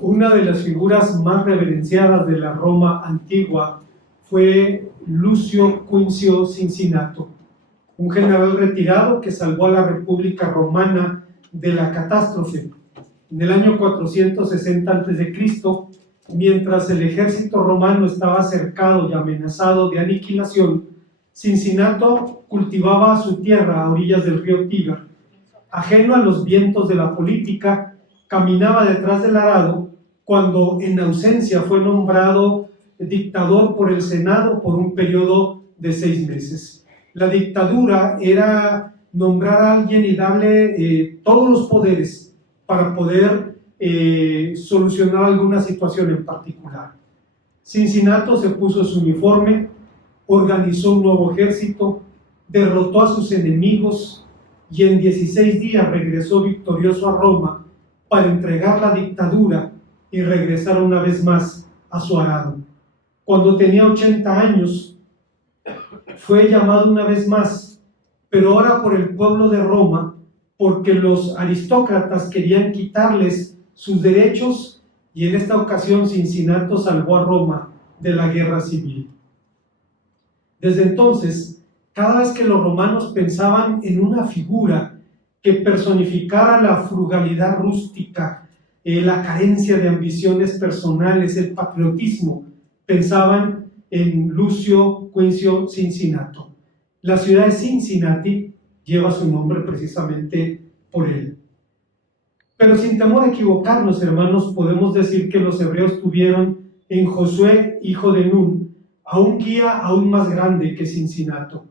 Una de las figuras más reverenciadas de la Roma antigua fue Lucio Quincio Cincinnato, un general retirado que salvó a la República Romana de la catástrofe. En el año 460 a.C., mientras el ejército romano estaba cercado y amenazado de aniquilación, Cincinnato cultivaba su tierra a orillas del río Tíber. Ajeno a los vientos de la política, caminaba detrás del arado cuando en ausencia fue nombrado dictador por el Senado por un periodo de 6 meses. La dictadura era nombrar a alguien y darle todos los poderes para poder solucionar alguna situación en particular. Cincinnato se puso su uniforme, organizó un nuevo ejército, derrotó a sus enemigos y en 16 días regresó victorioso a Roma para entregar la dictadura y regresar una vez más a su arado. Cuando tenía 80 años, fue llamado una vez más, pero ahora por el pueblo de Roma, porque los aristócratas querían quitarles sus derechos, y en esta ocasión Cincinnato salvó a Roma de la guerra civil. Desde entonces, cada vez que los romanos pensaban en una figura que personificara la frugalidad rústica, la carencia de ambiciones personales, el patriotismo, pensaban en Lucio Quincio Cincinnato. La ciudad de Cincinnati lleva su nombre precisamente por él. Pero sin temor a equivocarnos, hermanos, podemos decir que los hebreos tuvieron en Josué, hijo de Nun, a un guía aún más grande que Cincinnato.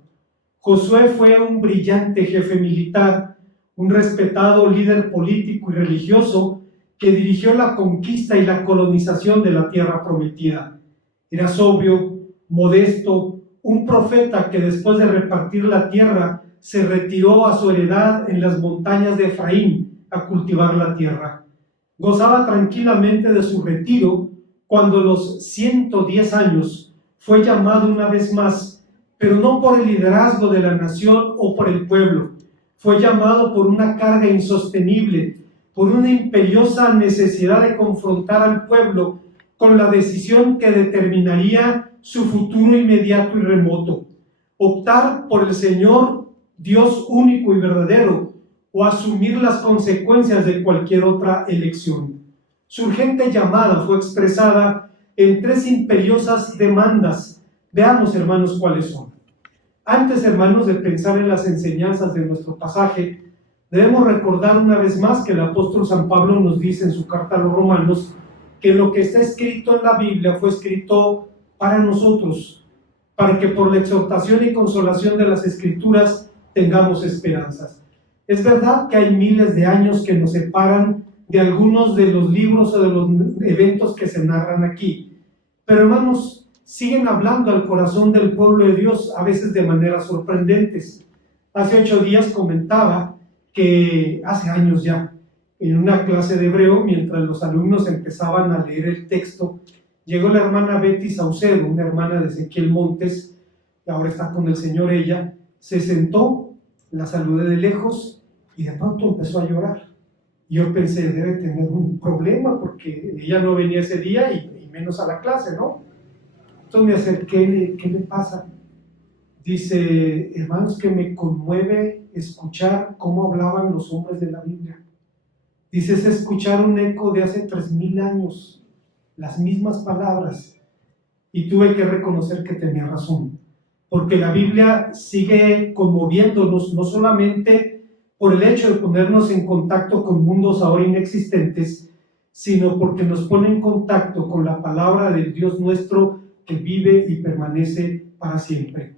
Josué fue un brillante jefe militar, un respetado líder político y religioso que dirigió la conquista y la colonización de la tierra prometida. Era sobrio, modesto, un profeta que después de repartir la tierra se retiró a su heredad en las montañas de Efraín a cultivar la tierra. Gozaba tranquilamente de su retiro cuando a los 110 años fue llamado una vez más, pero no por el liderazgo de la nación o por el pueblo. Fue llamado por una carga insostenible, por una imperiosa necesidad de confrontar al pueblo con la decisión que determinaría su futuro inmediato y remoto: optar por el Señor, Dios único y verdadero, o asumir las consecuencias de cualquier otra elección. Su urgente llamada fue expresada en 3 imperiosas demandas. Veamos, hermanos, cuáles son. Antes, hermanos, de pensar en las enseñanzas de nuestro pasaje, debemos recordar una vez más que el apóstol San Pablo nos dice en su carta a los Romanos que lo que está escrito en la Biblia fue escrito para nosotros, para que por la exhortación y consolación de las Escrituras tengamos esperanzas. Es verdad que hay miles de años que nos separan de algunos de los libros o de los eventos que se narran aquí, pero hermanos, siguen hablando al corazón del pueblo de Dios, a veces de maneras sorprendentes. Hace 8 días comentaba que hace años ya, en una clase de hebreo, mientras los alumnos empezaban a leer el texto, llegó la hermana Betty Saucedo, una hermana de Ezequiel Montes, que ahora está con el Señor ella, se sentó, la saludé de lejos y de pronto empezó a llorar. Yo pensé, debe tener un problema porque ella no venía ese día y menos a la clase, ¿no? Entonces me acerqué, ¿qué le pasa? Dice, hermanos, que me conmueve escuchar cómo hablaban los hombres de la Biblia. Dice, es escuchar un eco de hace 3000 años, las mismas palabras. Y tuve que reconocer que tenía razón, porque la Biblia sigue conmoviéndonos, no solamente por el hecho de ponernos en contacto con mundos ahora inexistentes, sino porque nos pone en contacto con la palabra del Dios nuestro que vive y permanece para siempre.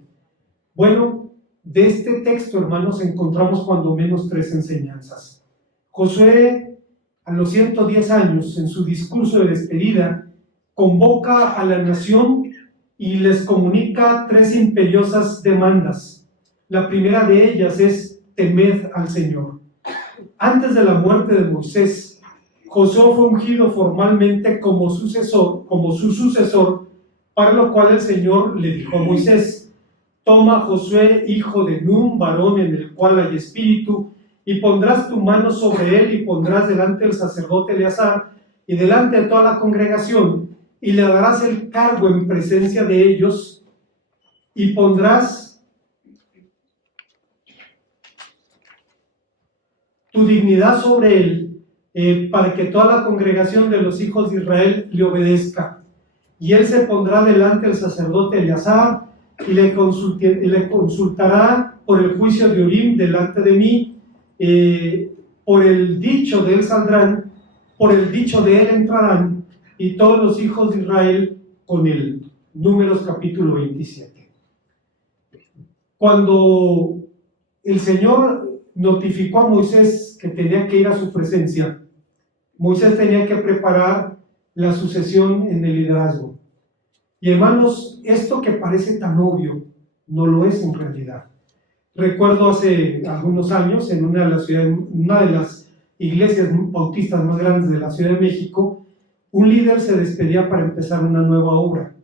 Bueno, de este texto, hermanos, encontramos cuando menos 3 enseñanzas. Josué, a los 110 años, en su discurso de despedida, convoca a la nación y les comunica 3 imperiosas demandas. La primera de ellas es: temed al Señor. Antes de la muerte de Moisés, Josué fue ungido formalmente como su sucesor, para lo cual el Señor le dijo a Moisés: toma, Josué, hijo de Nun, varón en el cual hay espíritu, y pondrás tu mano sobre él y pondrás delante del sacerdote Eleazar y delante de toda la congregación y le darás el cargo en presencia de ellos y pondrás tu dignidad sobre él para que toda la congregación de los hijos de Israel le obedezca. Y él se pondrá delante del sacerdote Eleazar y le consultará por el juicio de Urim delante de mí. Por el dicho de él saldrán, por el dicho de él entrarán, y todos los hijos de Israel con él. Números capítulo 27. Cuando el Señor notificó a Moisés que tenía que ir a su presencia, Moisés tenía que preparar la sucesión en el liderazgo. Y hermanos, esto que parece tan obvio, no lo es en realidad. Recuerdo hace algunos años, en una de las iglesias bautistas más grandes de la Ciudad de México, un líder se despedía para empezar una nueva obra.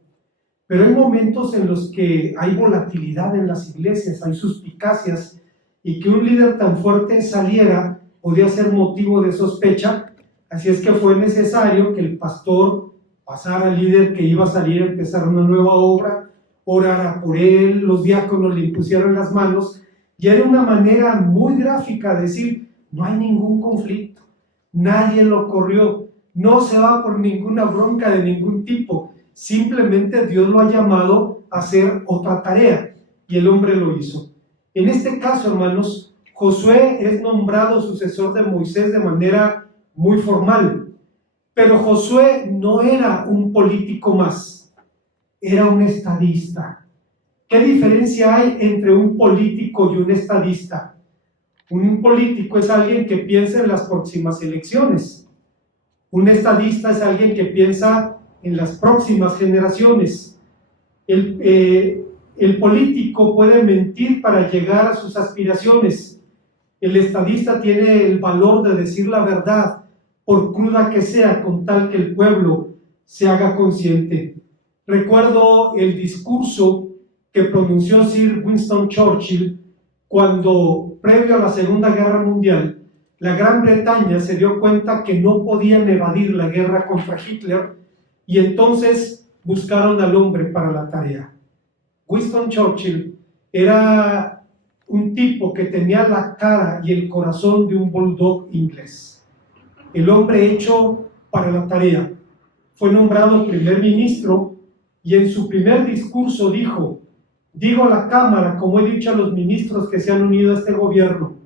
Pero hay momentos en los que hay volatilidad en las iglesias, hay suspicacias, y que un líder tan fuerte saliera podía ser motivo de sospecha. Así es que fue necesario que el pastor pasara al líder que iba a salir a empezar una nueva obra, orara por él, los diáconos le impusieron las manos, y era una manera muy gráfica de decir: no hay ningún conflicto, nadie lo corrió, no se va por ninguna bronca de ningún tipo, simplemente Dios lo ha llamado a hacer otra tarea, y el hombre lo hizo. En este caso, hermanos, Josué es nombrado sucesor de Moisés de manera muy formal, pero Josué no era un político más, era un estadista. ¿Qué diferencia hay entre un político y un estadista? Un político es alguien que piensa en las próximas elecciones. Un estadista es alguien que piensa en las próximas generaciones. El político puede mentir para llegar a sus aspiraciones. El estadista tiene el valor de decir la verdad, por cruda que sea, con tal que el pueblo se haga consciente. Recuerdo el discurso que pronunció Sir Winston Churchill cuando, previo a la Segunda Guerra Mundial, la Gran Bretaña se dio cuenta que no podían evadir la guerra contra Hitler y entonces buscaron al hombre para la tarea. Winston Churchill era un tipo que tenía la cara y el corazón de un bulldog inglés. El hombre hecho para la tarea. Fue nombrado primer ministro y en su primer discurso dijo: digo a la Cámara, como he dicho a los ministros que se han unido a este gobierno,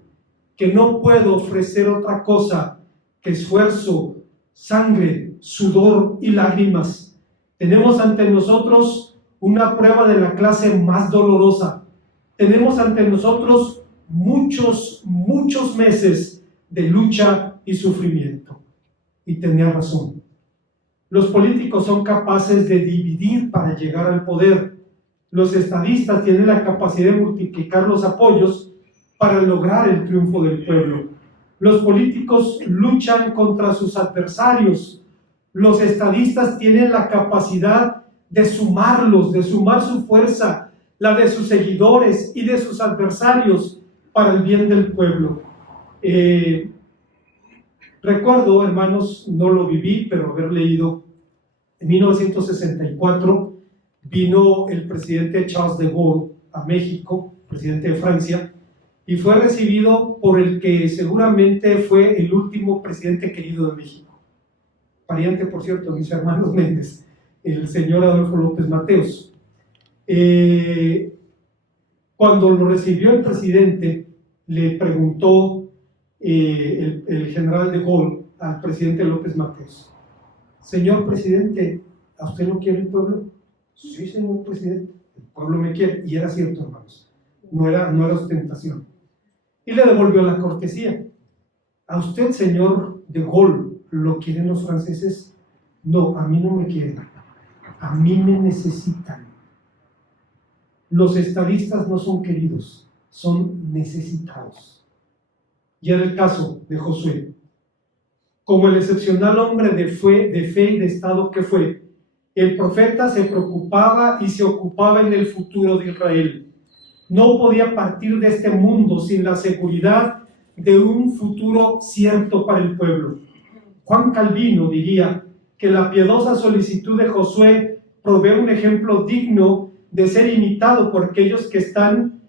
que no puedo ofrecer otra cosa que esfuerzo, sangre, sudor y lágrimas. Tenemos ante nosotros una prueba de la clase más dolorosa. Tenemos ante nosotros muchos meses de lucha y sufrimiento. Y tenía razón. Los políticos son capaces de dividir para llegar al poder. Los estadistas tienen la capacidad de multiplicar los apoyos para lograr el triunfo del pueblo. Los políticos luchan contra sus adversarios. Los estadistas tienen la capacidad de sumarlos, de sumar su fuerza, la de sus seguidores y de sus adversarios para el bien del pueblo. Recuerdo, hermanos, no lo viví, pero haber leído, en 1964 vino el presidente Charles de Gaulle a México, presidente de Francia, y fue recibido por el que seguramente fue el último presidente querido de México. Pariente, por cierto, de mis hermanos Méndez, el señor Adolfo López Mateos. Cuando lo recibió el presidente, le preguntó el general de Gaulle al presidente López Mateos: señor presidente, ¿a usted lo quiere el pueblo? Sí, señor presidente, el pueblo me quiere. Y era cierto, hermanos, no era ostentación. Y le devolvió la cortesía. ¿A usted, señor de Gaulle, lo quieren los franceses? No, a mí no me quieren, a mí me necesitan. Los estadistas no son queridos, son necesitados. Y era el caso de Josué. Como el excepcional hombre de fe y de estado que fue, el profeta se preocupaba y se ocupaba en el futuro de Israel. No podía partir de este mundo sin la seguridad de un futuro cierto para el pueblo. Juan Calvino diría que la piadosa solicitud de Josué provee un ejemplo digno de ser imitado por aquellos que están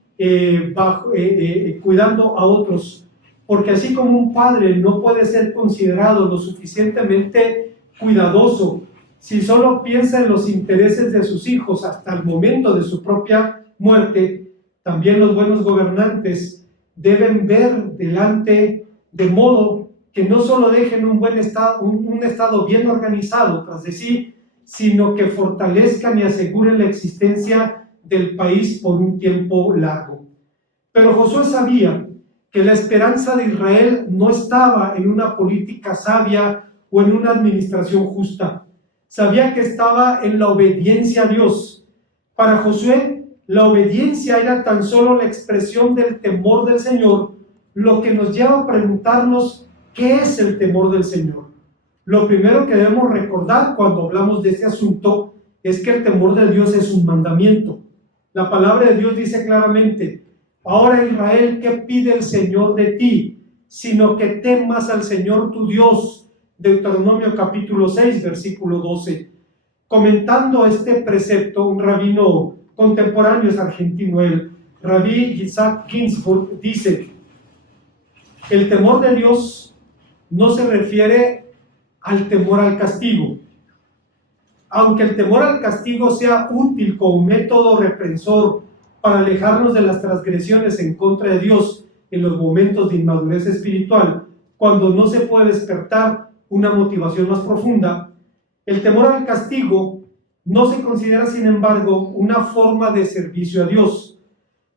cuidando a otros, porque así como un padre no puede ser considerado lo suficientemente cuidadoso si solo piensa en los intereses de sus hijos hasta el momento de su propia muerte, también los buenos gobernantes deben ver delante de modo que no solo dejen un estado bien organizado tras de sí, sino que fortalezcan y aseguren la existencia del país por un tiempo largo. Pero Josué sabía que la esperanza de Israel no estaba en una política sabia o en una administración justa. Sabía que estaba en la obediencia a Dios. Para Josué, la obediencia era tan solo la expresión del temor del Señor, lo que nos lleva a preguntarnos ¿qué es el temor del Señor? Lo primero que debemos recordar cuando hablamos de este asunto es que el temor de Dios es un mandamiento. La palabra de Dios dice claramente: ahora Israel, ¿qué pide el Señor de ti? Sino que temas al Señor tu Dios. Deuteronomio capítulo 6, versículo 12. Comentando este precepto, un rabino contemporáneo es argentino, el rabí Isaac Ginsburg, dice: el temor de Dios no se refiere al temor al castigo. Aunque el temor al castigo sea útil como método represor para alejarnos de las transgresiones en contra de Dios en los momentos de inmadurez espiritual, cuando no se puede despertar una motivación más profunda, el temor al castigo no se considera, sin embargo, una forma de servicio a Dios,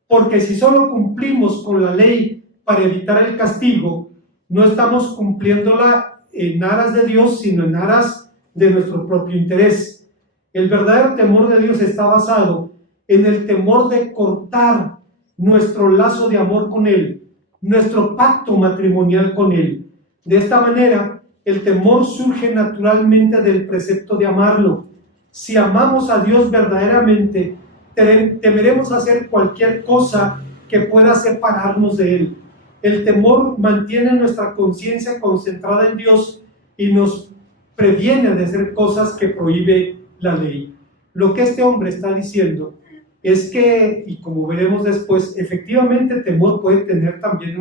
porque si solo cumplimos con la ley para evitar el castigo, no estamos cumpliéndola en aras de Dios, sino en aras de nuestro propio interés. El verdadero temor de Dios está basado en el temor de cortar nuestro lazo de amor con Él, nuestro pacto matrimonial con Él. De esta manera, el temor surge naturalmente del precepto de amarlo. Si amamos a Dios verdaderamente, temeremos hacer cualquier cosa que pueda separarnos de Él. El temor mantiene nuestra conciencia concentrada en Dios y nos previene de hacer cosas que prohíbe la ley. Lo que este hombre está diciendo es que, y como veremos después, efectivamente el temor puede tener también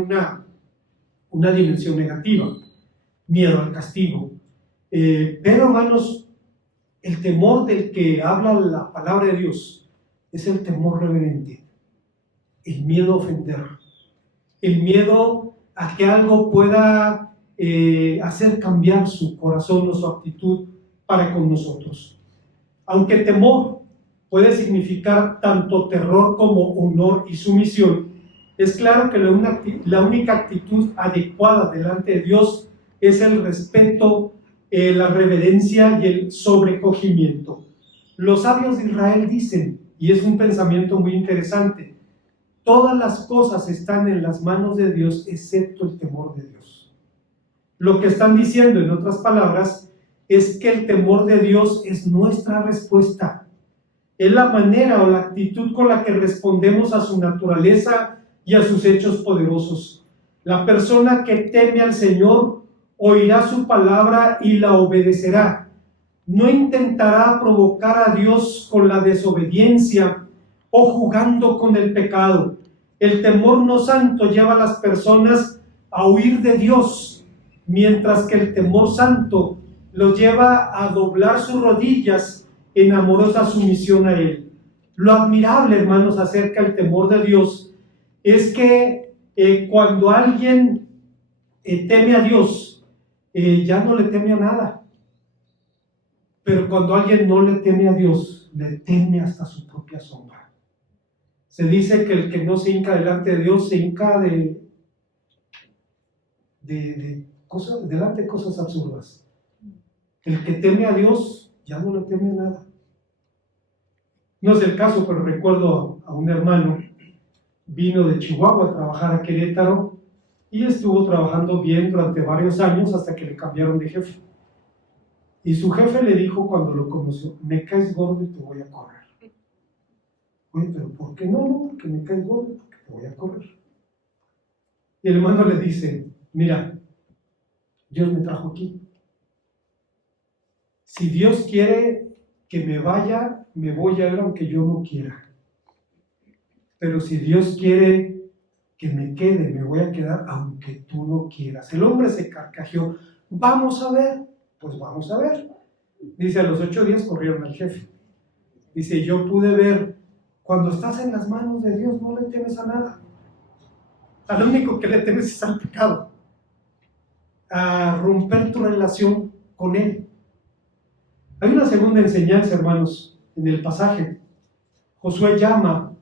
una dimensión negativa, miedo al castigo. Pero hermanos, el temor del que habla la palabra de Dios es el temor reverente, el miedo a ofender, el miedo a que algo pueda hacer cambiar su corazón o su actitud para con nosotros. Aunque temor puede significar tanto terror como honor y sumisión, es claro que la única actitud adecuada delante de Dios es el respeto, la reverencia y el sobrecogimiento. Los sabios de Israel dicen, y es un pensamiento muy interesante: todas las cosas están en las manos de Dios excepto el temor de Dios. Lo que están diciendo, en otras palabras, es que el temor de Dios es nuestra respuesta. Es la manera o la actitud con la que respondemos a su naturaleza y a sus hechos poderosos. La persona que teme al Señor oirá su palabra y la obedecerá. No intentará provocar a Dios con la desobediencia o jugando con el pecado. El temor no santo lleva a las personas a huir de Dios, mientras que el temor santo los lleva a doblar sus rodillas en amorosa sumisión a Él. Lo admirable, hermanos, acerca del temor de Dios es que cuando alguien teme a Dios, ya no le teme a nada. Pero cuando alguien no le teme a Dios, le teme hasta su propia sombra. Se dice que el que no se hinca delante de Dios se hinca delante de cosas absurdas. El que teme a Dios ya no le teme a nada. No es el caso, pero recuerdo a un hermano, vino de Chihuahua a trabajar a Querétaro y estuvo trabajando bien durante varios años hasta que le cambiaron de jefe. Y su jefe le dijo cuando lo conoció: me caes gordo y te voy a correr. Oye, pero ¿por qué no? Porque me caes gordo, porque te voy a correr. Y el hermano le dice, mira, Dios me trajo aquí. Si Dios quiere que me vaya, me voy a ir aunque yo no quiera. Pero si Dios quiere que me quede, me voy a quedar aunque tú no quieras. El hombre se carcajeó. Vamos a ver. Pues vamos a ver. Dice, a los 8 días corrieron al jefe. Dice, yo pude ver, cuando estás en las manos de Dios no le temes a nada. Al único que le temes es al pecado, a romper tu relación con Él. Hay una segunda enseñanza, hermanos, en el pasaje. Josué llama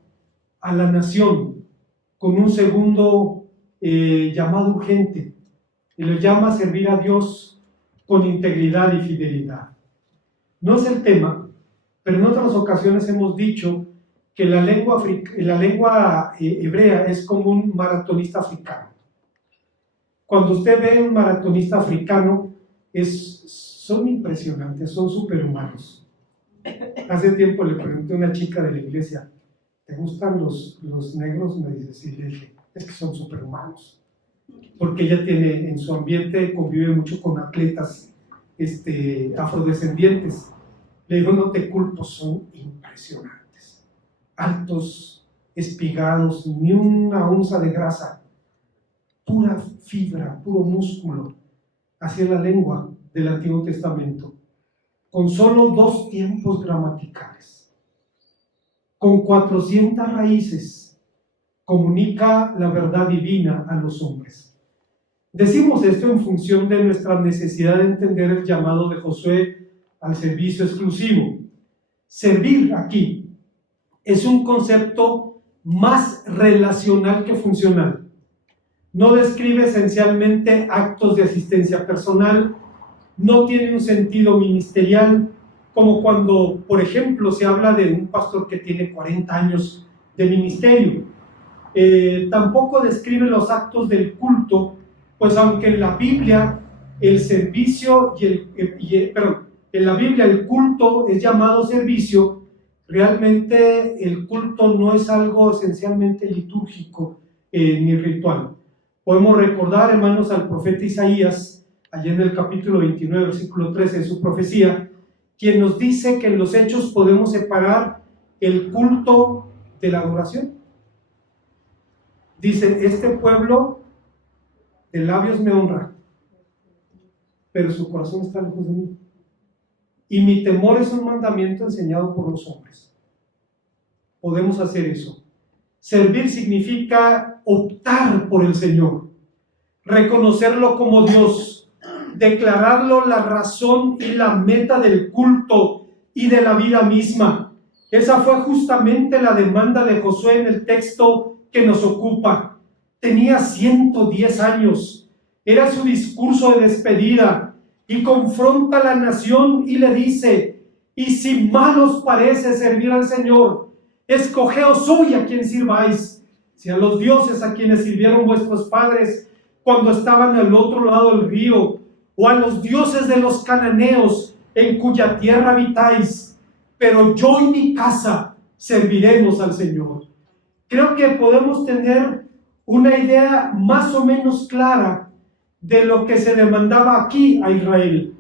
a la nación con un segundo llamado urgente, y lo llama a servir a Dios con integridad y fidelidad. No es el tema, pero en otras ocasiones hemos dicho que la lengua hebrea es como un maratonista africano. Cuando usted ve un maratonista africano, son impresionantes, son superhumanos. Hace tiempo le pregunté a una chica de la iglesia, ¿te gustan los negros? Me dice, sí, le dije, es que son superhumanos. Porque ella tiene en su ambiente, convive mucho con atletas afrodescendientes. Le digo, no te culpo, son impresionantes. Altos, espigados, ni una onza de grasa. Pura fibra, puro músculo. Así es la lengua del Antiguo Testamento. Con solo 2 tiempos gramaticales. Con 400 raíces. Comunica la verdad divina a los hombres. Decimos esto en función de nuestra necesidad de entender el llamado de Josué al servicio exclusivo. Servir aquí es un concepto más relacional que funcional. No describe esencialmente actos de asistencia personal, no tiene un sentido ministerial, como cuando, por ejemplo, se habla de un pastor que tiene 40 años de ministerio. Tampoco describe los actos del culto, pues aunque en la Biblia el servicio en la Biblia el culto es llamado servicio, realmente el culto no es algo esencialmente litúrgico ni ritual. Podemos recordar, hermanos, al profeta Isaías, allá en el capítulo 29, versículo 13 de su profecía, quien nos dice que en los hechos podemos separar el culto de la adoración. Dice, este pueblo de labios me honra, pero su corazón está lejos de mí. Y mi temor es un mandamiento enseñado por los hombres. Podemos hacer eso. Servir significa optar por el Señor, reconocerlo como Dios, declararlo la razón y la meta del culto y de la vida misma. Esa fue justamente la demanda de Josué en el texto que nos ocupa. Tenía 110 años, era su discurso de despedida y confronta a la nación y le dice, y si mal os parece servir al Señor, escogeos hoy a quien sirváis, si a los dioses a quienes sirvieron vuestros padres cuando estaban al otro lado del río, o a los dioses de los cananeos en cuya tierra habitáis, pero yo y mi casa serviremos al Señor. Creo que podemos tener una idea más o menos clara de lo que se demandaba aquí a Israel.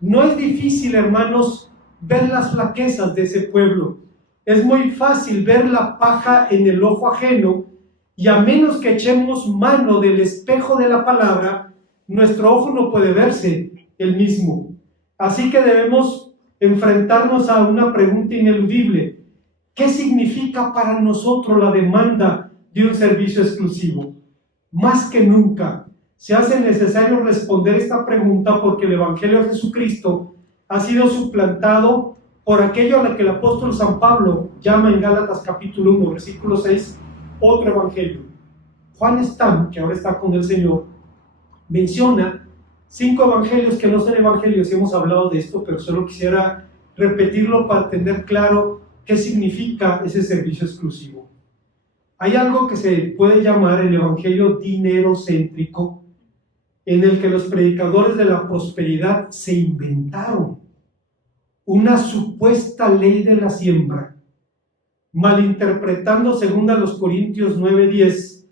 No es difícil, hermanos, ver las flaquezas de ese pueblo. Es muy fácil ver la paja en el ojo ajeno, y a menos que echemos mano del espejo de la palabra, nuestro ojo no puede verse el mismo. Así que debemos enfrentarnos a una pregunta ineludible. ¿Qué significa para nosotros la demanda de un servicio exclusivo? Más que nunca se hace necesario responder esta pregunta, porque el Evangelio de Jesucristo ha sido suplantado por aquello a lo que el apóstol San Pablo llama en Gálatas capítulo 1, versículo 6, otro evangelio. Juan Stam, que ahora está con el Señor, menciona 5 evangelios que no son evangelios, y hemos hablado de esto, pero solo quisiera repetirlo para tener claro qué significa ese servicio exclusivo. Hay algo que se puede llamar el evangelio dinerocéntrico, en el que los predicadores de la prosperidad se inventaron una supuesta ley de la siembra, malinterpretando 2 Corintios 9:10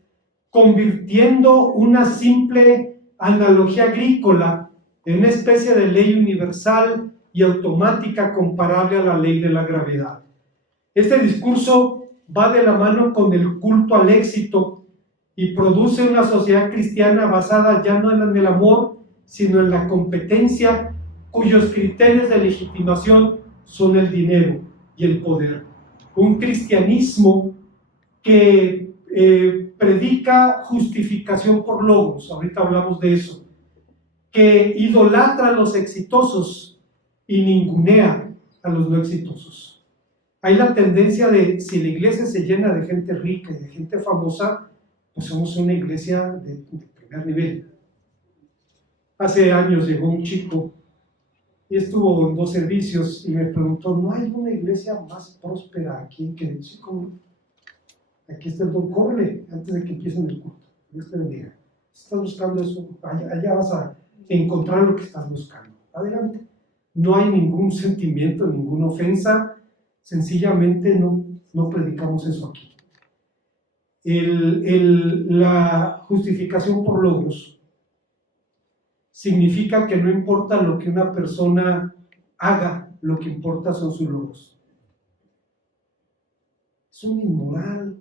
convirtiendo una simple analogía agrícola en una especie de ley universal y automática comparable a la ley de la gravedad. Este discurso va de la mano con el culto al éxito y produce una sociedad cristiana basada ya no en el amor, sino en la competencia, cuyos criterios de legitimación son el dinero y el poder. Un cristianismo que predica justificación por logros, ahorita hablamos de eso, que idolatra a los exitosos y ningunea a los no exitosos. Hay la tendencia de, si la iglesia se llena de gente rica y de gente famosa, pues somos una iglesia de primer nivel. Hace años llegó un chico y estuvo en 2 servicios y me preguntó, ¿no hay una iglesia más próspera aquí que el chico? Aquí está el don, córrele antes de que empiecen el culto. Dios te bendiga. Si estás buscando eso, allá vas a encontrar lo que estás buscando. Adelante. No hay ningún sentimiento, ninguna ofensa, sencillamente no predicamos eso aquí. La justificación por logros significa que no importa lo que una persona haga, lo que importa son sus logros. Es un inmoral,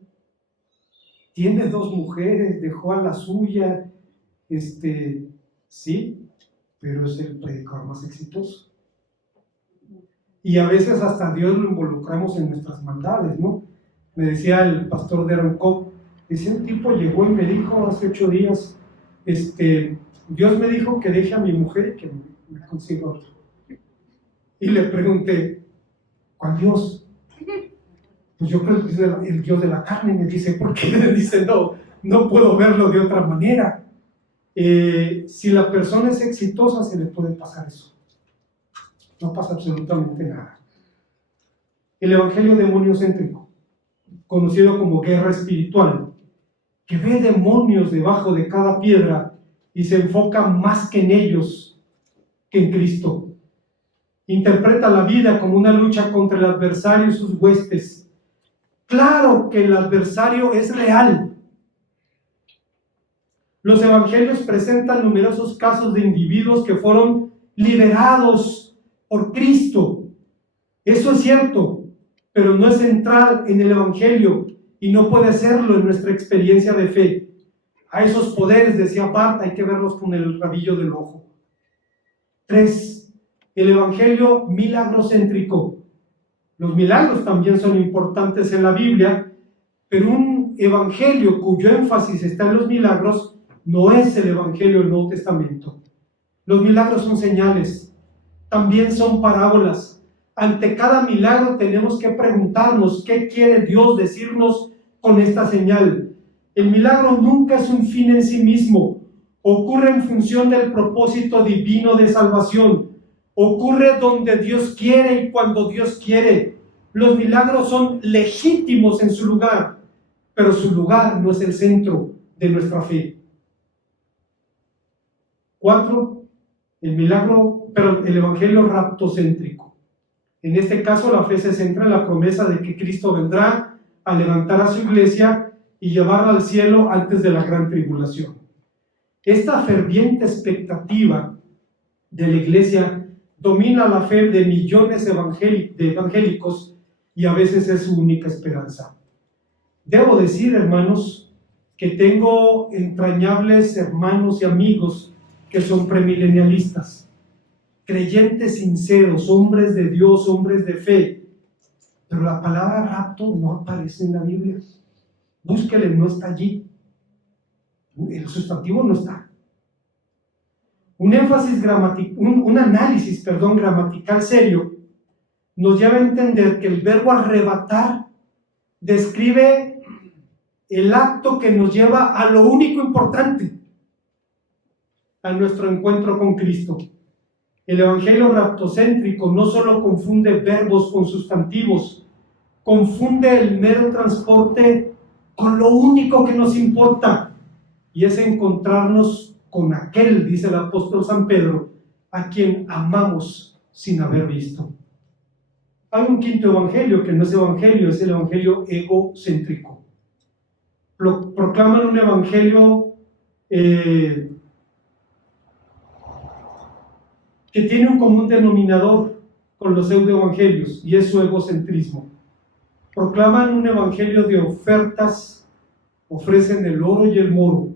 tiene 2 mujeres, dejó a la suya, sí, pero es el predicador más exitoso. Y a veces hasta a Dios lo involucramos en nuestras maldades, ¿no? Me decía el pastor de Aroncop, decía un tipo llegó y me dijo hace 8 días, Dios me dijo que deje a mi mujer y que me consiga otro. Y le pregunté, ¿cuál Dios? Pues yo creo que es el Dios de la carne. Me dice, ¿por qué? Me dice, no puedo verlo de otra manera. Si la persona es exitosa, se le puede pasar eso. No pasa absolutamente nada. El evangelio demoniocéntrico, conocido como guerra espiritual, que ve demonios debajo de cada piedra y se enfoca más que en ellos que en Cristo. Interpreta la vida como una lucha contra el adversario y sus huestes. Claro que el adversario es real. Los evangelios presentan numerosos casos de individuos que fueron liberados por Cristo. Eso es cierto, pero no es central en el evangelio y no puede serlo en nuestra experiencia de fe. A esos poderes, decía Barth, hay que verlos con el rabillo del ojo. 3. El evangelio milagrocéntrico. Los milagros también son importantes en la Biblia, pero un evangelio cuyo énfasis está en los milagros no es el evangelio del Nuevo Testamento. Los milagros son señales, también son parábolas. Ante cada milagro tenemos que preguntarnos qué quiere Dios decirnos con esta señal. El milagro nunca es un fin en sí mismo, ocurre en función del propósito divino de salvación, ocurre donde Dios quiere y cuando Dios quiere. Los milagros son legítimos en su lugar, pero su lugar no es el centro de nuestra fe. 4. El evangelio raptocéntrico. En este caso, la fe se centra en la promesa de que Cristo vendrá a levantar a su iglesia y llevarla al cielo antes de la gran tribulación. Esta ferviente expectativa de la iglesia domina la fe de millones de evangélicos y a veces es su única esperanza. Debo decir, hermanos, que tengo entrañables hermanos y amigos que son premilenialistas, creyentes sinceros, hombres de Dios, hombres de fe, pero la palabra rapto no aparece en la Biblia. Búsquele, no está allí. El sustantivo no está. Un análisis gramatical serio nos lleva a entender que el verbo arrebatar describe el acto que nos lleva a lo único importante, a nuestro encuentro con Cristo. El evangelio raptocéntrico no solo confunde verbos con sustantivos, confunde el mero transporte con lo único que nos importa, y es encontrarnos con aquel, dice el apóstol San Pedro, a quien amamos sin haber visto. Hay un quinto evangelio que no es evangelio, es el evangelio egocéntrico. proclaman un evangelio que tiene un común denominador con los pseudoevangelios, y es su egocentrismo. Proclaman un evangelio de ofertas, ofrecen el oro y el moro,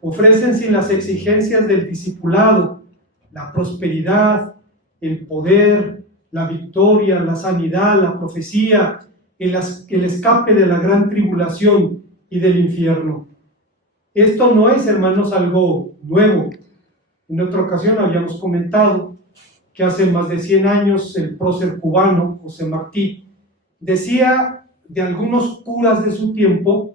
ofrecen sin las exigencias del discipulado, la prosperidad, el poder, la victoria, la sanidad, la profecía, el escape de la gran tribulación y del infierno. Esto no es, hermanos, algo nuevo. En otra ocasión habíamos comentado que hace más de 100 años el prócer cubano José Martí decía de algunos curas de su tiempo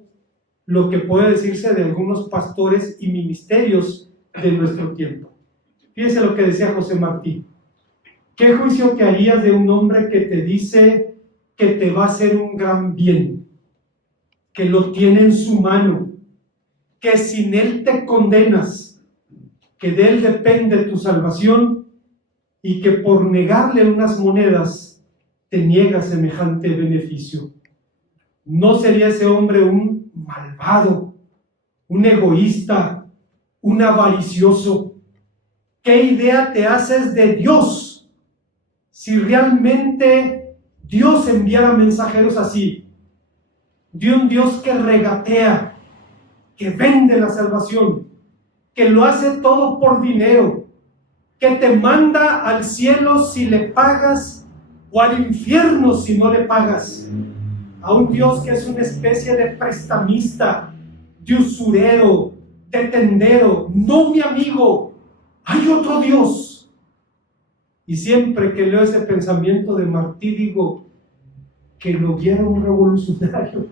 lo que puede decirse de algunos pastores y ministerios de nuestro tiempo. Fíjese lo que decía José Martí: ¿qué juicio te harías de un hombre que te dice que te va a hacer un gran bien, que lo tiene en su mano, que sin él te condenas, que de él depende tu salvación y que por negarle unas monedas te niega semejante beneficio? ¿No sería ese hombre un malvado, un egoísta, un avaricioso? ¿Qué idea te haces de Dios si realmente Dios enviara mensajeros así? De un Dios que regatea, que vende la salvación, que lo hace todo por dinero, que te manda al cielo si le pagas o al infierno si no le pagas. A un Dios que es una especie de prestamista, de usurero, de tendero. No, mi amigo, hay otro Dios. Y siempre que leo ese pensamiento de Martí digo que lo viera un revolucionario,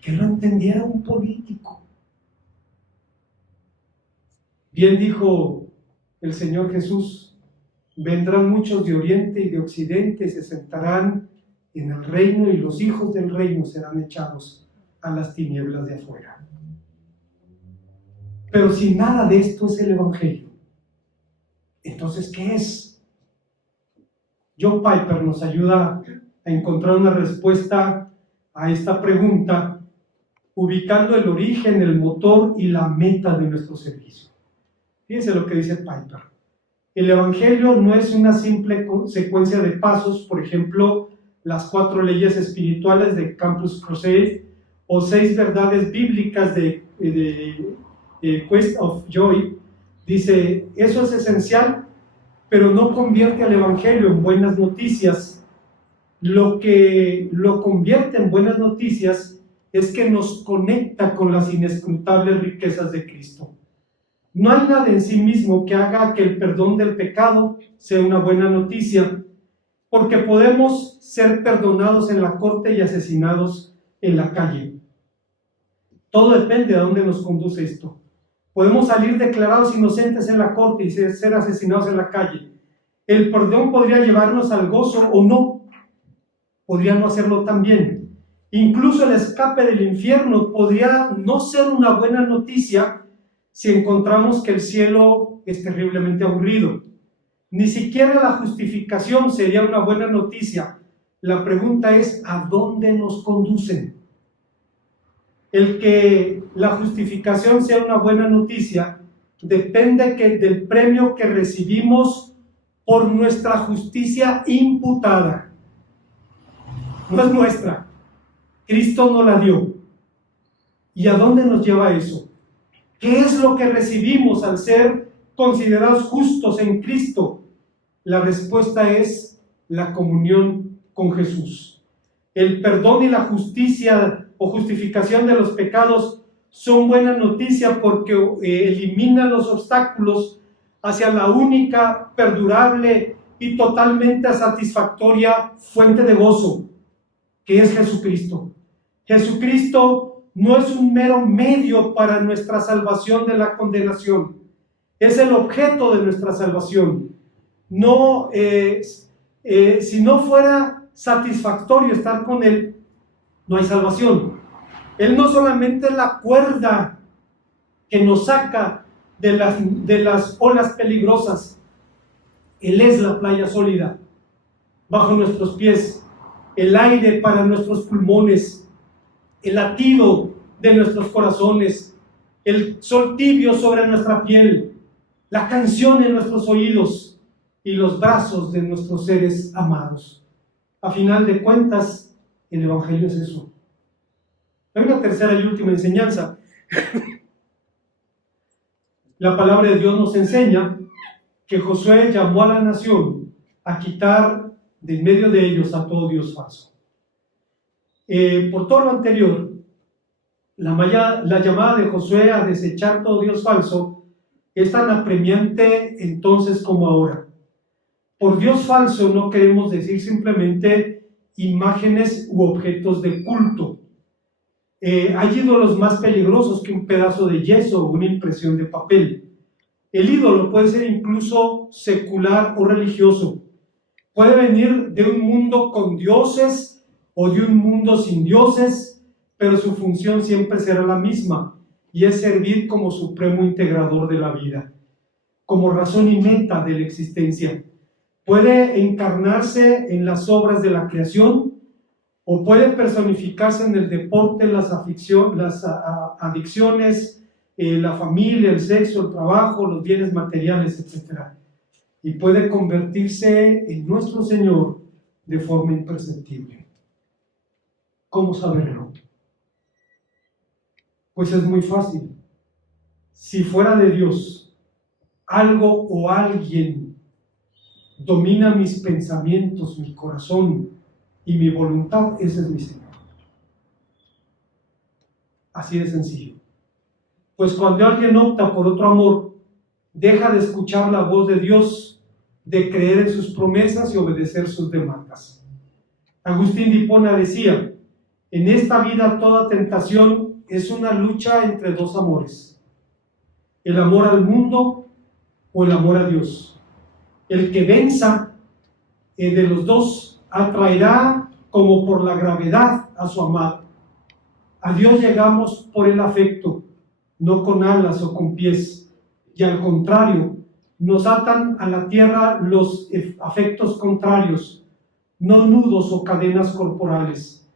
que lo entendiera un político. Bien dijo el Señor Jesús: vendrán muchos de oriente y de occidente y se sentarán en el reino, y los hijos del reino serán echados a las tinieblas de afuera. Pero si nada de esto es el evangelio, entonces ¿qué es? John Piper nos ayuda a encontrar una respuesta a esta pregunta, ubicando el origen, el motor y la meta de nuestro servicio. Fíjense lo que dice Piper: el evangelio no es una simple secuencia de pasos, por ejemplo, las 4 leyes espirituales de Campus Crusade o 6 verdades bíblicas de Quest of Joy. Dice, eso es esencial, pero no convierte al evangelio en buenas noticias. Lo que lo convierte en buenas noticias es que nos conecta con las inescrutables riquezas de Cristo. No hay nada en sí mismo que haga que el perdón del pecado sea una buena noticia, porque podemos ser perdonados en la corte y asesinados en la calle. Todo depende de dónde nos conduce esto. Podemos salir declarados inocentes en la corte y ser asesinados en la calle. El perdón podría llevarnos al gozo o no. Podría no hacerlo también. Incluso el escape del infierno podría no ser una buena noticia si encontramos que el cielo es terriblemente aburrido. Ni siquiera la justificación sería una buena noticia. La pregunta es, ¿a dónde nos conducen? El que la justificación sea una buena noticia depende del premio que recibimos por nuestra justicia imputada. No es nuestra. Cristo nos la dio. ¿Y a dónde nos lleva eso? ¿Qué es lo que recibimos al ser considerados justos en Cristo? La respuesta es la comunión con Jesús. El perdón y la justicia o justificación de los pecados son buena noticia porque eliminan los obstáculos hacia la única, perdurable y totalmente satisfactoria fuente de gozo, que es Jesucristo. Jesucristo no es un mero medio para nuestra salvación de la condenación, es el objeto de nuestra salvación. No, si no fuera satisfactorio estar con Él, no hay salvación. Él no solamente es la cuerda que nos saca de las olas peligrosas, Él es la playa sólida bajo nuestros pies, el aire para nuestros pulmones, el latido de nuestros corazones, el sol tibio sobre nuestra piel, la canción en nuestros oídos y los brazos de nuestros seres amados. A final de cuentas, el Evangelio es eso. Hay una tercera y última enseñanza. La palabra de Dios nos enseña que Josué llamó a la nación a quitar de en medio de ellos a todo Dios falso. Por todo lo anterior, la llamada de Josué a desechar todo Dios falso es tan apremiante entonces como ahora. Por Dios falso no queremos decir simplemente imágenes u objetos de culto. Hay ídolos más peligrosos que un pedazo de yeso o una impresión de papel. El ídolo puede ser incluso secular o religioso. Puede venir de un mundo con dioses o de un mundo sin dioses, pero su función siempre será la misma, y es servir como supremo integrador de la vida, como razón y meta de la existencia. Puede encarnarse en las obras de la creación, o puede personificarse en el deporte, las adicciones, la familia, el sexo, el trabajo, los bienes materiales, etc. Y puede convertirse en nuestro Señor de forma imperceptible. ¿Cómo saberlo? Pues es muy fácil. Si fuera de Dios, algo o alguien domina mis pensamientos, mi corazón y mi voluntad, ese es mi Señor. Así de sencillo. Pues cuando alguien opta por otro amor, deja de escuchar la voz de Dios, de creer en sus promesas y obedecer sus demandas. Agustín de Hipona decía: en esta vida toda tentación es una lucha entre dos amores, el amor al mundo o el amor a Dios. El que venza de los dos atraerá como por la gravedad a su amado. A Dios llegamos por el afecto, no con alas o con pies, y al contrario, nos atan a la tierra los afectos contrarios, no nudos o cadenas corporales.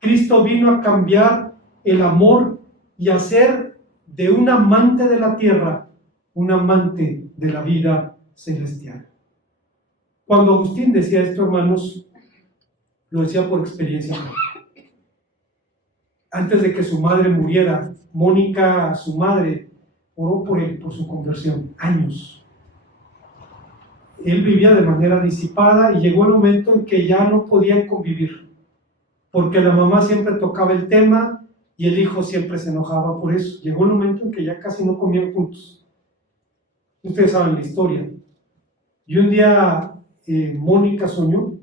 Cristo vino a cambiar el amor y a hacer de un amante de la tierra un amante de la vida celestial. Cuando Agustín decía esto, hermanos, lo decía por experiencia propia. Antes de que su madre muriera, Mónica, su madre, oró por él, por su conversión, años. Él vivía de manera disipada y llegó el momento en que ya no podían convivir, porque la mamá siempre tocaba el tema y el hijo siempre se enojaba por eso. Llegó el momento en que ya casi no comían juntos. Ustedes saben la historia. Y un día Mónica soñó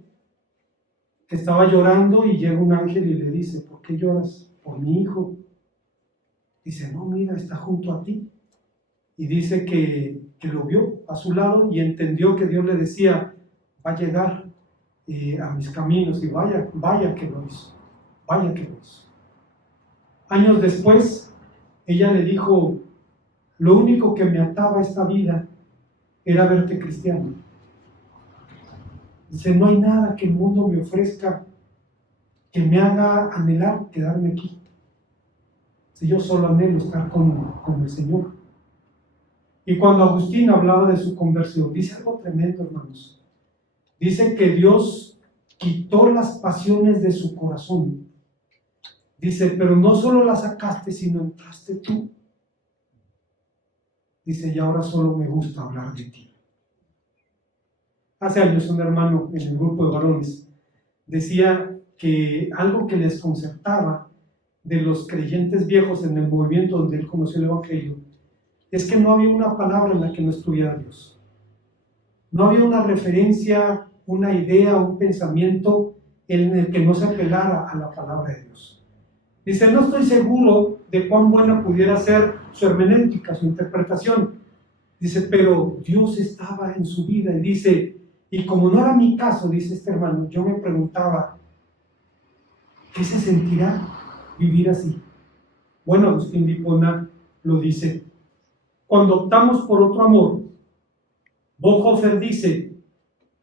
que estaba llorando y llega un ángel y le dice: ¿por qué lloras? Por mi hijo. Dice: no, mira, está junto a ti. Y dice que lo vio a su lado y entendió que Dios le decía: va a llegar a mis caminos, y vaya que lo hizo, vaya que lo hizo. Años después, ella le dijo: lo único que me ataba a esta vida era verte cristiano. Dice: no hay nada que el mundo me ofrezca que me haga anhelar quedarme aquí. Si yo solo anhelo estar con el Señor. Y cuando Agustín hablaba de su conversión, dice algo tremendo, hermanos. Dice que Dios quitó las pasiones de su corazón. Dice: pero no solo las sacaste, sino entraste tú. Dice: y ahora solo me gusta hablar de ti. Hace años un hermano en el grupo de varones decía que algo que les desconcertaba de los creyentes viejos en el movimiento donde él conoció el Evangelio es que no había una palabra en la que no estuviera Dios. No había una referencia, una idea, un pensamiento en el que no se apelara a la palabra de Dios. Dice: no estoy seguro de cuán buena pudiera ser su hermenéutica, su interpretación. Dice: pero Dios estaba en su vida. Y dice: y como no era mi caso, dice este hermano, yo me preguntaba, ¿qué se sentirá vivir así? Bueno, Agustín de Hipona lo dice: cuando optamos por otro amor, Bonhoeffer dice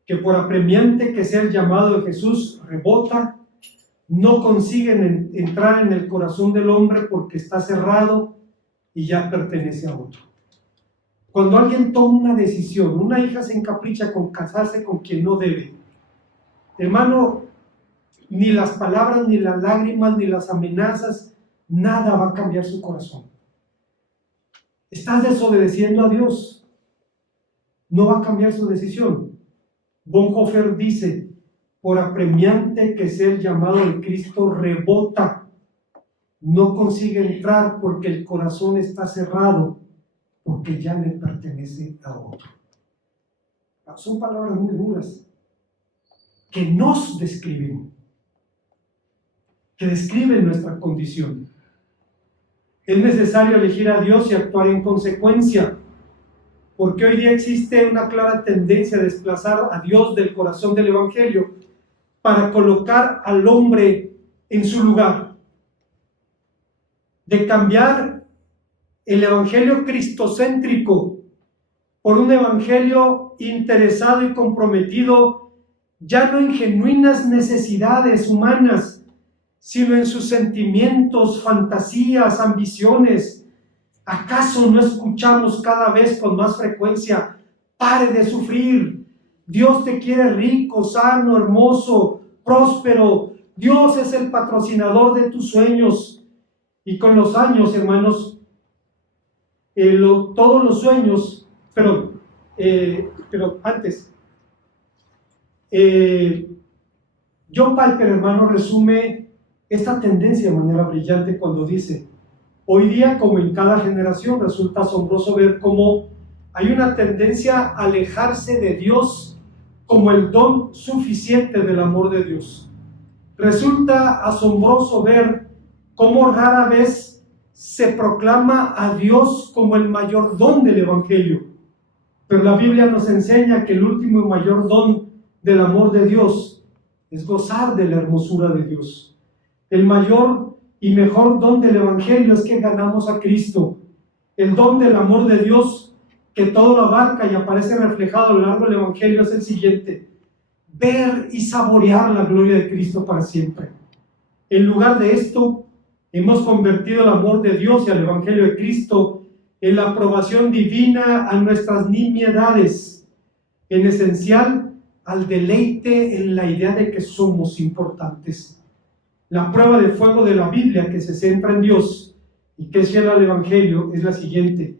que por apremiante que sea el llamado de Jesús, rebota, no consiguen entrar en el corazón del hombre porque está cerrado y ya pertenece a otro. Cuando alguien toma una decisión, una hija se encapricha con casarse con quien no debe, hermano, ni las palabras, ni las lágrimas, ni las amenazas, nada va a cambiar su corazón. Estás desobedeciendo a Dios, no va a cambiar su decisión. Bonhoeffer dice: por apremiante que sea el llamado de Cristo, rebota, no consigue entrar porque el corazón está cerrado, porque ya le pertenece a otro. Son palabras muy duras que nos describen, que describen nuestra condición. Es necesario elegir a Dios y actuar en consecuencia, porque hoy día existe una clara tendencia a desplazar a Dios del corazón del Evangelio para colocar al hombre en su lugar, de cambiar el Evangelio cristocéntrico por un Evangelio interesado y comprometido ya no en genuinas necesidades humanas, sino en sus sentimientos, fantasías, ambiciones. ¿Acaso no escuchamos cada vez con más frecuencia: pare de sufrir, Dios te quiere rico, sano, hermoso, próspero, Dios es el patrocinador de tus sueños? Y con los años, hermanos, todos los sueños, pero antes, John Piper, hermano, resume esta tendencia de manera brillante cuando dice: hoy día, como en cada generación, resulta asombroso ver cómo hay una tendencia a alejarse de Dios como el don suficiente del amor de Dios. Resulta asombroso ver cómo rara vez se proclama a Dios como el mayor don del Evangelio. Pero la Biblia nos enseña que el último y mayor don del amor de Dios es gozar de la hermosura de Dios. El mayor y mejor don del Evangelio es que ganamos a Cristo. El don del amor de Dios, que todo lo abarca y aparece reflejado a lo largo del Evangelio, es el siguiente: ver y saborear la gloria de Cristo para siempre. En lugar de esto, hemos convertido el amor de Dios y al Evangelio de Cristo en la aprobación divina a nuestras nimiedades, en esencial al deleite en la idea de que somos importantes. La prueba de fuego de la Biblia, que se centra en Dios y que es fiel al Evangelio, es la siguiente: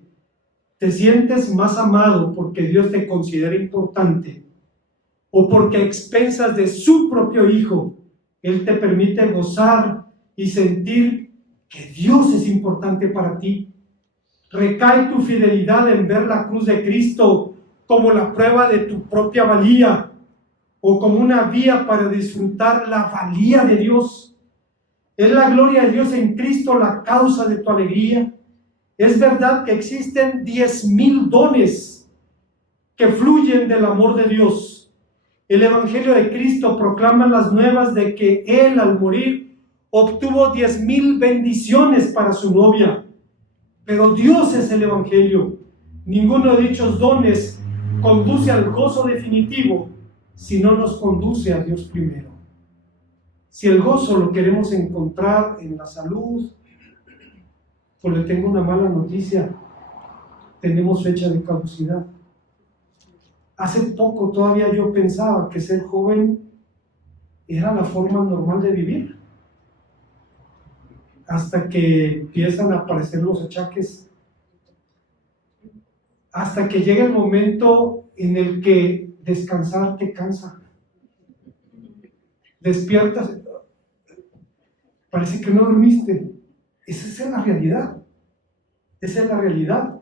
¿te sientes más amado porque Dios te considera importante, o porque a expensas de su propio Hijo Él te permite gozar y sentir que Dios es importante para ti? ¿Recae tu fidelidad en ver la cruz de Cristo como la prueba de tu propia valía, o como una vía para disfrutar la valía de Dios? ¿Es la gloria de Dios en Cristo la causa de tu alegría? Es verdad que existen 10,000 dones que fluyen del amor de Dios. El Evangelio de Cristo proclama las nuevas de que Él, al morir, obtuvo 10,000 bendiciones para su novia. Pero Dios es el Evangelio. Ninguno de dichos dones conduce al gozo definitivo si no nos conduce a Dios primero. Si el gozo lo queremos encontrar en la salud, pues le tengo una mala noticia: tenemos fecha de caducidad. Hace poco todavía yo pensaba que ser joven era la forma normal de vivir, hasta que empiezan a aparecer los achaques, hasta que llega el momento en el que descansar te cansa. Despiertas, parece que no dormiste. Esa es la realidad. Esa es la realidad.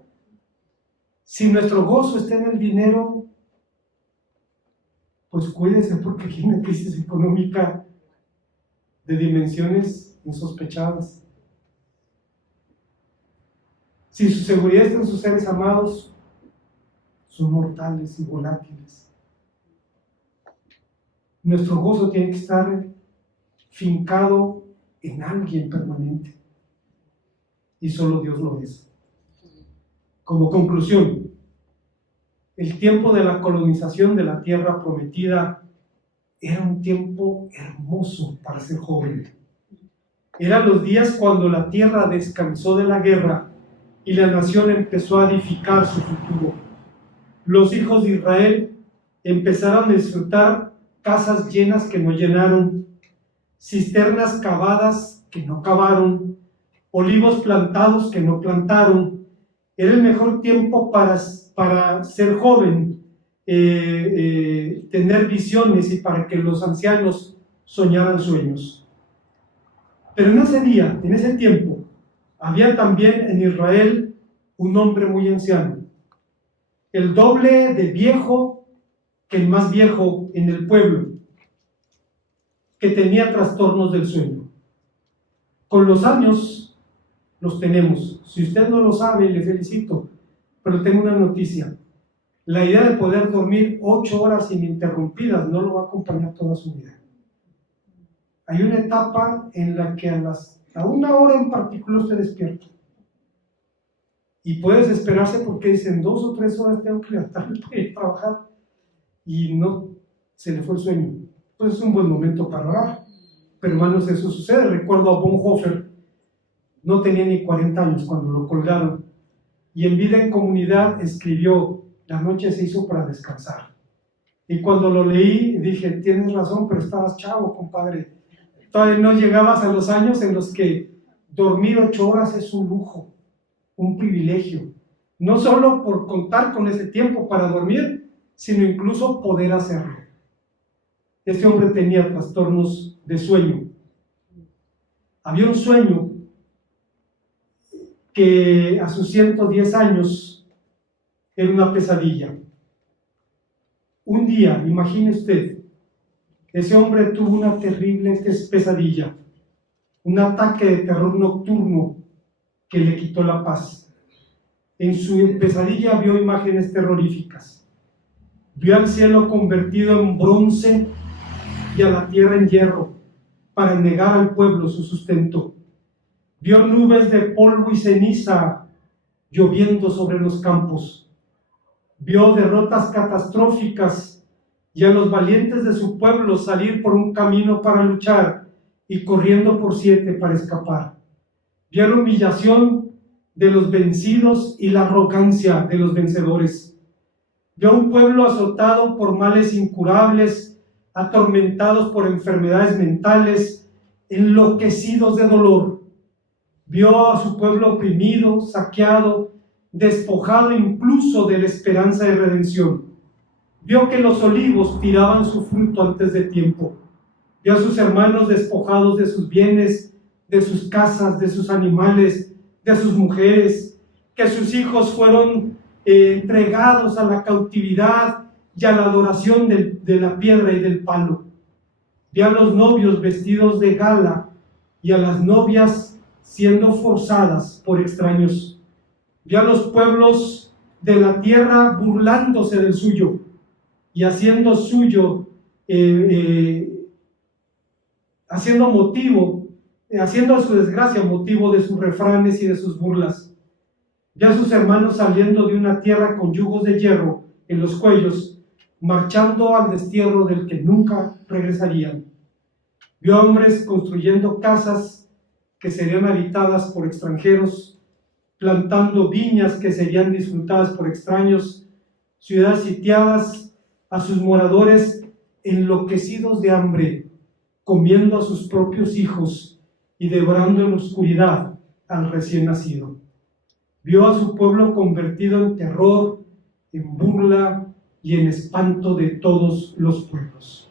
Si nuestro gozo está en el dinero, pues cuídese, porque hay una crisis económica de dimensiones insospechadas. Si su seguridad está en sus seres amados, son mortales y volátiles. Nuestro gozo tiene que estar fincado en alguien permanente, y solo Dios lo es. Como conclusión, el tiempo de la colonización de la tierra prometida era un tiempo hermoso para ser joven. Eran los días cuando la tierra descansó de la guerra y la nación empezó a edificar su futuro. Los hijos de Israel empezaron a disfrutar casas llenas que no llenaron, cisternas cavadas que no cavaron, olivos plantados que no plantaron. Era el mejor tiempo para ser joven, tener visiones y para que los ancianos soñaran sueños. Pero en ese día, en ese tiempo, había también en Israel un hombre muy anciano, el doble de viejo que el más viejo en el pueblo, que tenía trastornos del sueño. Con los años los tenemos. Si usted no lo sabe, le felicito, pero tengo una noticia. La idea de poder dormir 8 horas ininterrumpidas no lo va a acompañar toda su vida. Hay una etapa en la que a una hora en particular usted despierta. Y puede desesperarse porque dicen 2 o 3 horas tengo que levantarme para ir a trabajar. Y no, se le fue el sueño. Pues es un buen momento para orar. Pero hermanos, eso sucede. Recuerdo a Bonhoeffer, no tenía ni 40 años cuando lo colgaron. Y en Vida en Comunidad escribió: la noche se hizo para descansar. Y cuando lo leí dije, tienes razón, pero estabas chavo, compadre. Todavía no llegabas a los años en los que dormir 8 horas es un lujo, un privilegio. No solo por contar con ese tiempo para dormir, sino incluso poder hacerlo. Este hombre tenía trastornos de sueño. Había un sueño que a sus 110 años era una pesadilla. Un día, imagine usted, ese hombre tuvo una terrible pesadilla, un ataque de terror nocturno que le quitó la paz. En su pesadilla vio imágenes terroríficas. Vio al cielo convertido en bronce y a la tierra en hierro para negar al pueblo su sustento. Vio nubes de polvo y ceniza lloviendo sobre los campos. Vio derrotas catastróficas y a los valientes de su pueblo salir por un camino para luchar y corriendo por 7 para escapar. Vio la humillación de los vencidos y la arrogancia de los vencedores. Vio un pueblo azotado por males incurables, atormentados por enfermedades mentales, enloquecidos de dolor. Vio a su pueblo oprimido, saqueado, despojado incluso de la esperanza de redención. Vio que los olivos tiraban su fruto antes de tiempo. Vio a sus hermanos despojados de sus bienes, de sus casas, de sus animales, de sus mujeres, que sus hijos fueron entregados a la cautividad y a la adoración de la piedra y del palo. Vio a los novios vestidos de gala y a las novias siendo forzadas por extraños. Vio a los pueblos de la tierra burlándose del suyo y haciendo suyo, haciendo a su desgracia motivo de sus refranes y de sus burlas. Vio a sus hermanos saliendo de una tierra con yugos de hierro en los cuellos, marchando al destierro del que nunca regresarían. Vio hombres construyendo casas que serían habitadas por extranjeros, plantando viñas que serían disfrutadas por extraños, ciudades sitiadas, a sus moradores enloquecidos de hambre, comiendo a sus propios hijos y devorando en oscuridad al recién nacido. Vio a su pueblo convertido en terror, en burla y en espanto de todos los pueblos.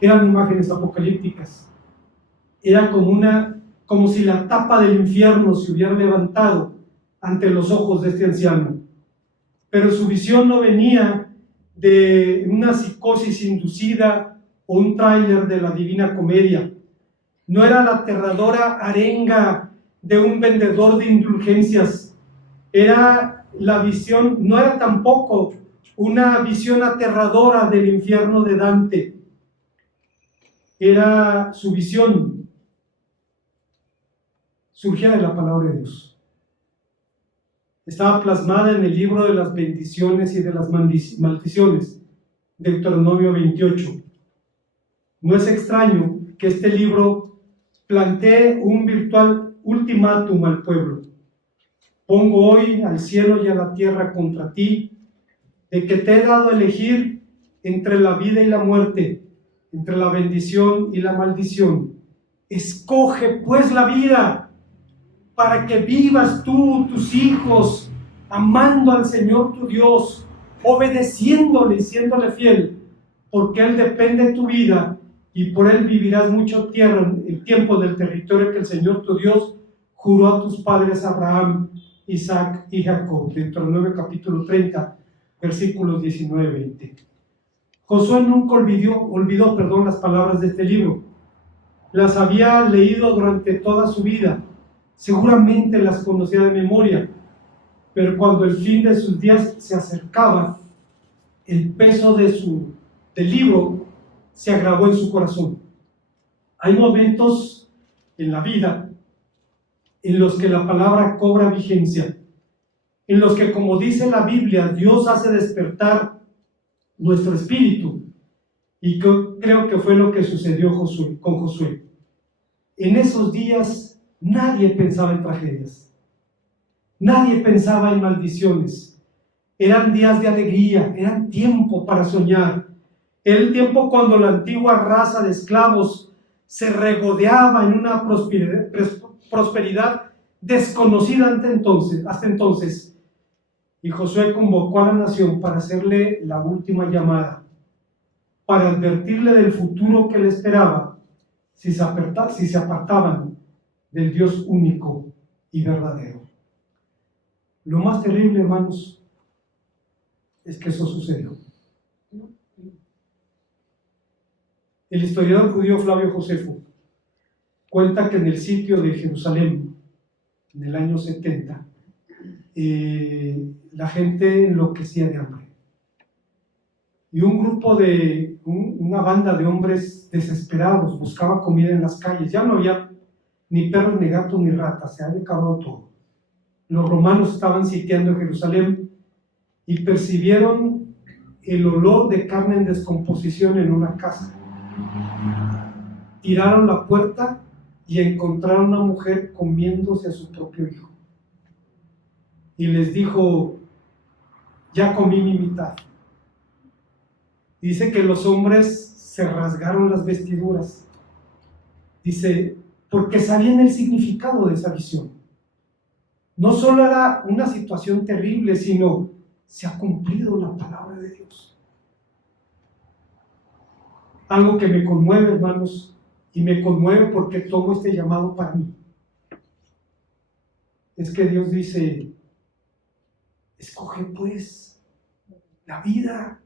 Eran imágenes apocalípticas. Era como si la tapa del infierno se hubiera levantado ante los ojos de este anciano. Pero su visión no venía de una psicosis inducida o un tráiler de la Divina Comedia. No era la aterradora arenga de un vendedor de indulgencias. Era la visión, no era tampoco una visión aterradora del infierno de Dante. Era su visión, surgía de la palabra de Dios. Estaba plasmada en el libro de las bendiciones y de las maldiciones, Deuteronomio 28. No es extraño que este libro plantee un virtual ultimátum al pueblo. Pongo hoy al cielo y a la tierra contra ti, de que te he dado a elegir entre la vida y la muerte, entre la bendición y la maldición. Escoge pues la vida, para que vivas tú, tus hijos, amando al Señor tu Dios, obedeciéndole y siéndole fiel, porque Él depende de tu vida y por Él vivirás mucho tiempo del territorio que el Señor tu Dios juró a tus padres Abraham, Isaac y Jacob. Deuteronomio capítulo 30, versículos 19 y 20. Josué nunca olvidó las palabras de este libro. Las había leído durante toda su vida. Seguramente las conocía de memoria, pero cuando el fin de sus días se acercaba, el peso del libro se agravó en su corazón. Hay momentos en la vida en los que la palabra cobra vigencia, en los que, como dice la Biblia, Dios hace despertar nuestro espíritu, y creo que fue lo que sucedió con Josué. En esos días nadie pensaba en tragedias, nadie pensaba en maldiciones. Eran días de alegría, eran tiempo para soñar. Era el tiempo cuando la antigua raza de esclavos se regodeaba en una prosperidad desconocida hasta entonces. Y Josué convocó a la nación para hacerle la última llamada, para advertirle del futuro que le esperaba si se apartaban del Dios único y verdadero. Lo más terrible, hermanos, es que eso sucedió. El historiador judío Flavio Josefo cuenta que en el sitio de Jerusalén, en el año 70, la gente enloquecía de hambre. Y una banda de hombres desesperados buscaba comida en las calles. Ya no había ni perros, ni gatos, ni ratas, se había acabado todo. Los romanos estaban sitiando Jerusalén y percibieron el olor de carne en descomposición en una casa. Tiraron la puerta y encontraron a una mujer comiéndose a su propio hijo. Y les dijo: ya comí mi mitad. Dice que los hombres se rasgaron las vestiduras. Dice, porque sabían el significado de esa visión. No solo era una situación terrible, sino se ha cumplido la palabra de Dios. Algo que me conmueve, hermanos, y me conmueve porque tomo este llamado para mí, es que Dios dice: escoge pues la vida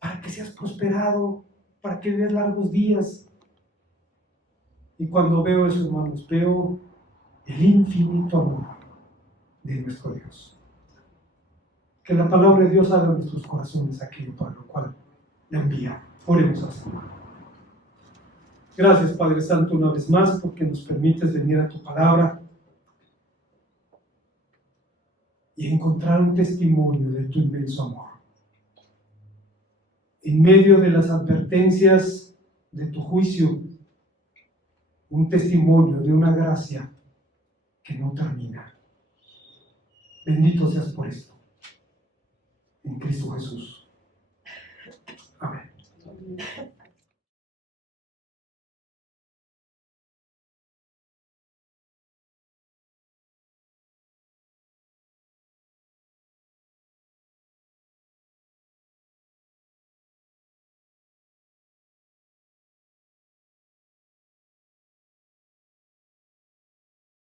para que seas prosperado, para que vivas largos días. Y cuando veo eso, hermanos, veo el infinito amor de nuestro Dios. Que la palabra de Dios haga en nuestros corazones aquello para lo cual la envía. Oremos al Señor. Gracias, Padre Santo, una vez más, porque nos permites venir a tu palabra y encontrar un testimonio de tu inmenso amor. En medio de las advertencias de tu juicio, un testimonio de una gracia que no termina. Bendito seas por esto. En Cristo Jesús.